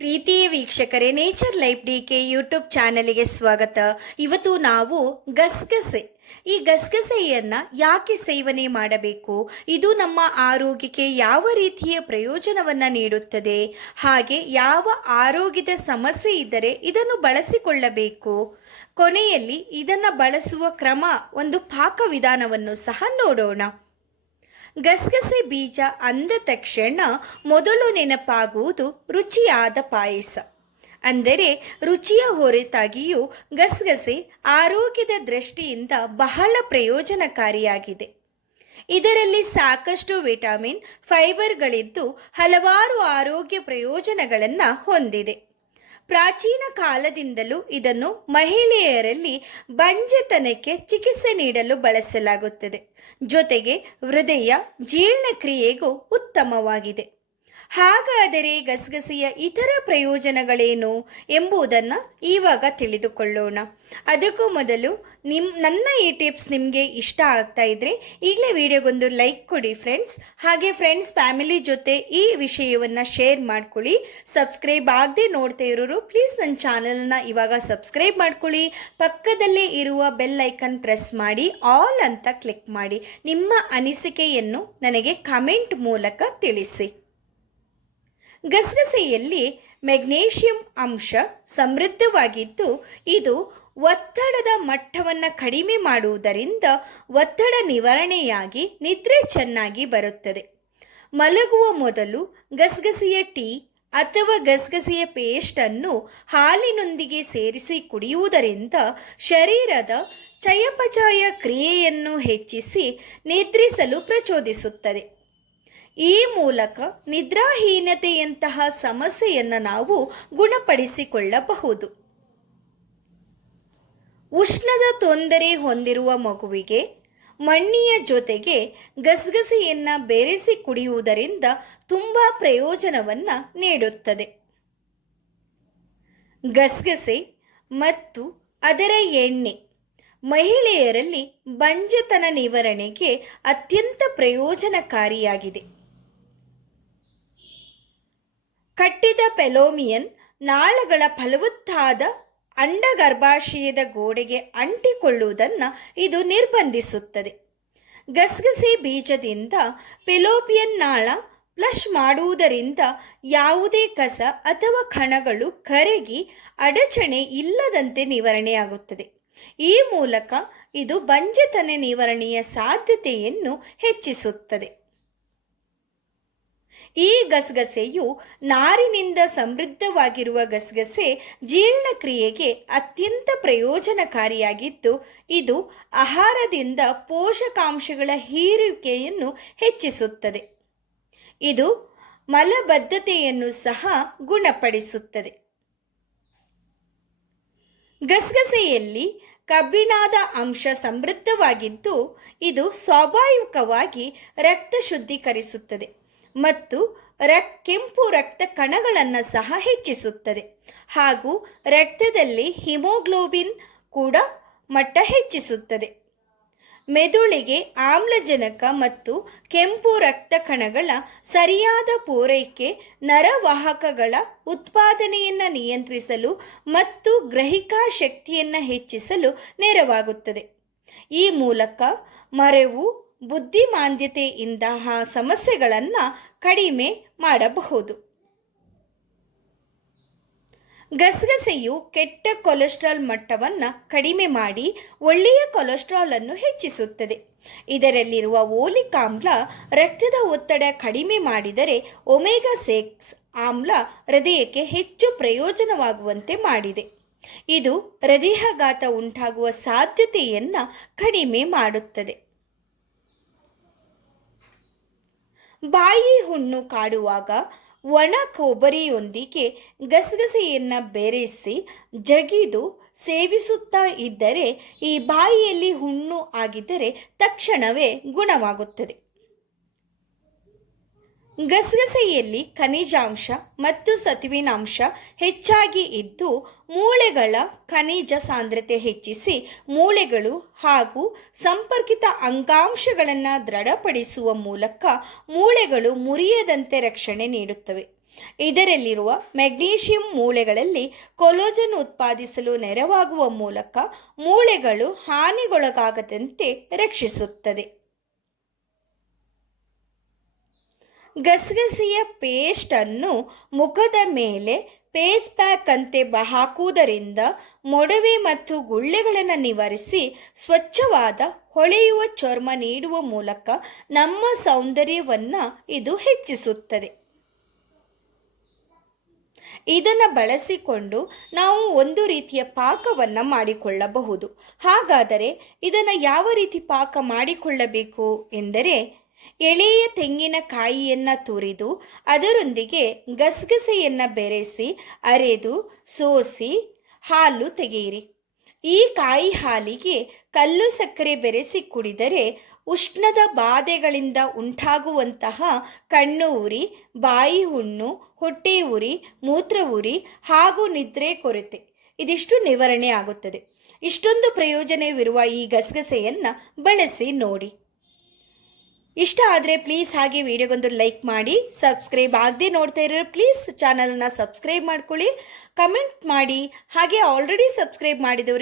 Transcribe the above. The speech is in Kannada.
ಪ್ರೀತಿಯ ವೀಕ್ಷಕರೇ nature life D K YouTube ಚಾನಲಿಗೆ ಸ್ವಾಗತ. ಇವತ್ತು ನಾವು ಗಸಗಸೆ. ಈ ಗಸಗಸೆಯನ್ನ ಯಾಕೆ ಸೇವನೆ ಮಾಡಬೇಕು? ಇದು ನಮ್ಮ ಆರೋಗ್ಯಕ್ಕೆ ಯಾವ ರೀತಿಯ ಪ್ರಯೋಜನವನ್ನ ನೀಡುತ್ತದೆ? ಹಾಗೆ ಯಾವ ಆರೋಗ್ಯದ ಸಮಸ್ಯೆ ಇದ್ದರೆ ಇದನ್ನು ಬಳಸಿಕೊಳ್ಳಬೇಕು? ಕೊನೆಯಲ್ಲಿ ಇದನ್ನು ಬಳಸುವ ಕ್ರಮ, ಒಂದು ಪಾಕ ವಿಧಾನವನ್ನು ಸಹ ನೋಡೋಣ. ಗಸಗಸೆ ಬೀಜ ಅಂದ ತಕ್ಷಣ ಮೊದಲು ನೆನಪಾಗುವುದು ರುಚಿಯಾದ ಪಾಯಸ. ಅಂದರೆ ರುಚಿಯ ಹೊರತಾಗಿಯೂ ಗಸಗಸೆ ಆರೋಗ್ಯದ ದೃಷ್ಟಿಯಿಂದ ಬಹಳ ಪ್ರಯೋಜನಕಾರಿಯಾಗಿದೆ. ಇದರಲ್ಲಿ ಸಾಕಷ್ಟು ವಿಟಮಿನ್, ಫೈಬರ್ಗಳಿದ್ದು ಹಲವಾರು ಆರೋಗ್ಯ ಪ್ರಯೋಜನಗಳನ್ನು ಹೊಂದಿದೆ. ಪ್ರಾಚೀನ ಕಾಲದಿಂದಲೂ ಇದನ್ನು ಮಹಿಳೆಯರಲ್ಲಿ ಬಂಜೆತನಕ್ಕೆ ಚಿಕಿತ್ಸೆ ನೀಡಲು ಬಳಸಲಾಗುತ್ತದೆ. ಜೊತೆಗೆ ಹೃದಯ ಜೀರ್ಣಕ್ರಿಯೆಗೂ ಉತ್ತಮವಾಗಿದೆ. ಹಾಗಾದರೆ ಗಸಗಸೆಯ ಇತರ ಪ್ರಯೋಜನಗಳೇನು ಎಂಬುದನ್ನು ಈವಾಗ ತಿಳಿದುಕೊಳ್ಳೋಣ. ಅದಕ್ಕೂ ಮೊದಲು ನಿಮ್, ನನ್ನ ಈ ಟಿಪ್ಸ್ ನಿಮಗೆ ಇಷ್ಟ ಆಗ್ತಾ ಇದ್ರೆ ಈಗಲೇ ವಿಡಿಯೋಗೊಂದು ಲೈಕ್ ಕೊಡಿ ಫ್ರೆಂಡ್ಸ್. ಹಾಗೆ ಫ್ರೆಂಡ್ಸ್, ಫ್ಯಾಮಿಲಿ ಜೊತೆ ಈ ವಿಷಯವನ್ನು ಶೇರ್ ಮಾಡ್ಕೊಳ್ಳಿ. ಸಬ್ಸ್ಕ್ರೈಬ್ ಆಗದೆ ನೋಡ್ತಾ ಇರೋರು ಪ್ಲೀಸ್ ನನ್ನ ಚಾನಲ್ನ ಇವಾಗ ಸಬ್ಸ್ಕ್ರೈಬ್ ಮಾಡ್ಕೊಳ್ಳಿ. ಪಕ್ಕದಲ್ಲೇ ಇರುವ ಬೆಲ್ ಐಕನ್ ಪ್ರೆಸ್ ಮಾಡಿ, ಆಲ್ ಅಂತ ಕ್ಲಿಕ್ ಮಾಡಿ. ನಿಮ್ಮ ಅನಿಸಿಕೆಯನ್ನು ನನಗೆ ಕಮೆಂಟ್ ಮೂಲಕ ತಿಳಿಸಿ. ಗಸಗಸೆಯಲ್ಲಿ ಮೆಗ್ನೇಷಿಯಂ ಅಂಶ ಸಮೃದ್ಧವಾಗಿದ್ದು, ಇದು ಒತ್ತಡದ ಮಟ್ಟವನ್ನು ಕಡಿಮೆ ಮಾಡುವುದರಿಂದ ಒತ್ತಡ ನಿವಾರಣೆಯಾಗಿ ನಿದ್ರೆ ಚೆನ್ನಾಗಿ ಬರುತ್ತದೆ. ಮಲಗುವ ಮೊದಲು ಗಸಗಸೆಯ ಟೀ ಅಥವಾ ಗಸಗಸೆಯ ಪೇಸ್ಟನ್ನು ಹಾಲಿನೊಂದಿಗೆ ಸೇರಿಸಿ ಕುಡಿಯುವುದರಿಂದ ಶರೀರದ ಚಯಪಚಯ ಕ್ರಿಯೆಯನ್ನು ಹೆಚ್ಚಿಸಿ ನಿದ್ರಿಸಲು ಪ್ರಚೋದಿಸುತ್ತದೆ. ಈ ಮೂಲಕ ನಿದ್ರಾಹೀನತೆಯಂತಹ ಸಮಸ್ಯೆಯನ್ನು ನಾವು ಗುಣಪಡಿಸಿಕೊಳ್ಳಬಹುದು. ಉಷ್ಣದ ತೊಂದರೆ ಹೊಂದಿರುವ ಮಗುವಿಗೆ ಮಣ್ಣಿಯ ಜೊತೆಗೆ ಗಸಗಸೆಯನ್ನು ಬೆರೆಸಿ ಕುಡಿಯುವುದರಿಂದ ತುಂಬ ಪ್ರಯೋಜನವನ್ನು ನೀಡುತ್ತದೆ. ಗಸಗಸೆ ಮತ್ತು ಅದರ ಎಣ್ಣೆ ಮಹಿಳೆಯರಲ್ಲಿ ಬಂಜತನ ನಿವಾರಣೆಗೆ ಅತ್ಯಂತ ಪ್ರಯೋಜನಕಾರಿಯಾಗಿದೆ. ಕಟ್ಟಿದ ಪೆಲೋಮಿಯನ್ ನಾಳಗಳ ಫಲವತ್ತಾದ ಅಂಡಗರ್ಭಾಶಯದ ಗೋಡೆಗೆ ಅಂಟಿಕೊಳ್ಳುವುದನ್ನು ಇದು ನಿರ್ಬಂಧಿಸುತ್ತದೆ. ಗಸಗಸೆ ಬೀಜದಿಂದ ಪೆಲೋಪಿಯನ್ ನಾಳ ಫ್ಲಶ್ ಮಾಡುವುದರಿಂದ ಯಾವುದೇ ಕಸ ಅಥವಾ ಕಣಗಳು ಕರಗಿ ಅಡಚಣೆ ಇಲ್ಲದಂತೆ ನಿವಾರಣೆಯಾಗುತ್ತದೆ. ಈ ಮೂಲಕ ಇದು ಬಂಜೆತನ ನಿವಾರಣೆಯ ಸಾಧ್ಯತೆಯನ್ನು ಹೆಚ್ಚಿಸುತ್ತದೆ. ಈ ಗಸಗಸೆಯು ನಾರಿನಿಂದ ಸಮೃದ್ಧವಾಗಿರುವ ಗಸಗಸೆ ಜೀರ್ಣಕ್ರಿಯೆಗೆ ಅತ್ಯಂತ ಪ್ರಯೋಜನಕಾರಿಯಾಗಿದ್ದು, ಇದು ಆಹಾರದಿಂದ ಪೋಷಕಾಂಶಗಳ ಹೀರಿಕೆಯನ್ನು ಹೆಚ್ಚಿಸುತ್ತದೆ. ಇದು ಮಲಬದ್ಧತೆಯನ್ನು ಸಹ ಗುಣಪಡಿಸುತ್ತದೆ. ಗಸಗಸೆಯಲ್ಲಿ ಕಬ್ಬಿಣದ ಅಂಶ ಸಮೃದ್ಧವಾಗಿದ್ದು, ಇದು ಸ್ವಾಭಾವಿಕವಾಗಿ ರಕ್ತ ಶುದ್ಧೀಕರಿಸುತ್ತದೆ. ಮತ್ತು ರಕ್, ಕೆಂಪು ರಕ್ತ ಕಣಗಳನ್ನು ಸಹ ಹೆಚ್ಚಿಸುತ್ತದೆ. ಹಾಗೂ ರಕ್ತದಲ್ಲಿ ಹಿಮೋಗ್ಲೋಬಿನ್ ಕೂಡ ಮಟ್ಟ ಹೆಚ್ಚಿಸುತ್ತದೆ. ಮೆದುಳಿಗೆ ಆಮ್ಲಜನಕ ಮತ್ತು ಕೆಂಪು ರಕ್ತ ಕಣಗಳ ಸರಿಯಾದ ಪೂರೈಕೆ ನರವಾಹಕಗಳ ಉತ್ಪಾದನೆಯನ್ನು ನಿಯಂತ್ರಿಸಲು ಮತ್ತು ಗ್ರಹಿಕಾ ಶಕ್ತಿಯನ್ನು ಹೆಚ್ಚಿಸಲು ನೆರವಾಗುತ್ತದೆ. ಈ ಮೂಲಕ ಮರೆವು ಬುದ್ಧಿಮಾಂದ್ಯತೆಯಿಂತಹ ಸಮಸ್ಯೆಗಳನ್ನು ಕಡಿಮೆ ಮಾಡಬಹುದು. ಗಸಗಸೆಯು ಕೆಟ್ಟ ಕೊಲೆಸ್ಟ್ರಾಲ್ ಮಟ್ಟವನ್ನು ಕಡಿಮೆ ಮಾಡಿ ಒಳ್ಳೆಯ ಕೊಲೆಸ್ಟ್ರಾಲ್ ಅನ್ನು ಹೆಚ್ಚಿಸುತ್ತದೆ. ಇದರಲ್ಲಿರುವ ಓಲಿಕ್ ಆಮ್ಲ ರಕ್ತದ ಒತ್ತಡ ಕಡಿಮೆ ಮಾಡಿದರೆ ಒಮೆಗಾ ಸೆಕ್ಸ್ ಆಮ್ಲ ಹೃದಯಕ್ಕೆ ಹೆಚ್ಚು ಪ್ರಯೋಜನವಾಗುವಂತೆ ಮಾಡಿದೆ. ಇದು ಹೃದಯಾಘಾತ ಉಂಟಾಗುವ ಸಾಧ್ಯತೆಯನ್ನು ಕಡಿಮೆ ಮಾಡುತ್ತದೆ. ಬಾಯಿ ಹುಣ್ಣು ಕಾಡುವಾಗ ಒಣ ಕೊಬ್ಬರಿಯೊಂದಿಗೆ ಗಸಗಸೆಯನ್ನು ಬೆರೆಸಿ ಜಗಿದು ಸೇವಿಸುತ್ತಾ ಇದ್ದರೆ ಈ ಬಾಯಿಯಲ್ಲಿ ಹುಣ್ಣು ಆಗಿದ್ದರೆ ತಕ್ಷಣವೇ ಗುಣವಾಗುತ್ತದೆ. ಗಸಗಸೆಯಲ್ಲಿ ಖನಿಜಾಂಶ ಮತ್ತು ಸತುವಿನಾಂಶ ಹೆಚ್ಚಾಗಿ ಇದ್ದು, ಮೂಳೆಗಳ ಖನಿಜ ಸಾಂದ್ರತೆ ಹೆಚ್ಚಿಸಿ, ಮೂಳೆಗಳು ಹಾಗೂ ಸಂಪರ್ಕಿತ ಅಂಗಾಂಶಗಳನ್ನು ದೃಢಪಡಿಸುವ ಮೂಲಕ ಮೂಳೆಗಳು ಮುರಿಯದಂತೆ ರಕ್ಷಣೆ ನೀಡುತ್ತವೆ. ಇದರಲ್ಲಿರುವ ಮೆಗ್ನೀಷಿಯಂ ಮೂಳೆಗಳಲ್ಲಿ ಕೊಲೋಜನ್ ಉತ್ಪಾದಿಸಲು ನೆರವಾಗುವ ಮೂಲಕ ಮೂಳೆಗಳು ಹಾನಿಗೊಳಗಾಗದಂತೆ ರಕ್ಷಿಸುತ್ತದೆ. ಗಸಗಸೆಯ ಪೇಸ್ಟನ್ನು ಮುಖದ ಮೇಲೆ ಫೇಸ್ ಪ್ಯಾಕ್ ಅಂತೆ ಹಾಕುವುದರಿಂದ ಮೊಡವೆ ಮತ್ತು ಗುಳ್ಳೆಗಳನ್ನು ನಿವಾರಿಸಿ ಸ್ವಚ್ಛವಾದ ಹೊಳೆಯುವ ಚರ್ಮ ನೀಡುವ ಮೂಲಕ ನಮ್ಮ ಸೌಂದರ್ಯವನ್ನು ಇದು ಹೆಚ್ಚಿಸುತ್ತದೆ. ಇದನ್ನು ಬಳಸಿಕೊಂಡು ನಾವು ಒಂದು ರೀತಿಯ ಪಾಕವನ್ನು ಮಾಡಿಕೊಳ್ಳಬಹುದು. ಹಾಗಾದರೆ ಇದನ್ನು ಯಾವ ರೀತಿ ಪಾಕ ಮಾಡಿಕೊಳ್ಳಬೇಕು ಎಂದರೆ ಎಳೆಯ ತೆಂಗಿನಕಾಯಿಯನ್ನು ತುರಿದು ಅದರೊಂದಿಗೆ ಗಸಗಸೆಯನ್ನು ಬೆರೆಸಿ ಅರೆದು ಸೋಸಿ ಹಾಲು ತೆಗೆಯಿರಿ. ಈ ಕಾಯಿ ಹಾಲಿಗೆ ಕಲ್ಲು ಸಕ್ಕರೆ ಬೆರೆಸಿ ಕುಡಿದರೆ ಉಷ್ಣದ ಬಾಧೆಗಳಿಂದ ಉಂಟಾಗುವಂತಹ ಕಣ್ಣು ಉರಿ, ಬಾಯಿ ಹುಣ್ಣು, ಹೊಟ್ಟೆ ಉರಿ, ಮೂತ್ರ ಉರಿ ಹಾಗೂ ನಿದ್ರೆ ಕೊರತೆ. ಇದಿಷ್ಟು ನಿವಾರಣೆ ಆಗುತ್ತದೆ. ಇಷ್ಟೊಂದು ಪ್ರಯೋಜನವಿರುವ ಈ ಗಸಗಸೆಯನ್ನು ಬಳಸಿ ನೋಡಿ. ಇಷ್ಟ ಆದರೆ ಪ್ಲೀಸ್ ಹಾಗೆ ವಿಡಿಯೋಗೊಂದು ಲೈಕ್ ಮಾಡಿ ಸಬ್ಸ್ಕ್ರೈಬ್ ಆಗದೆ ನೋಡ್ತಾ ಇರೋರು. ಪ್ಲೀಸ್ ಚಾನಲನ್ನು ಸಬ್ಸ್ಕ್ರೈಬ್ ಮಾಡ್ಕೊಳ್ಳಿ ಕಮೆಂಟ್ ಮಾಡಿ, ಹಾಗೆ ಆಲ್ರೆಡಿ ಸಬ್ಸ್ಕ್ರೈಬ್ ಮಾಡಿದವರು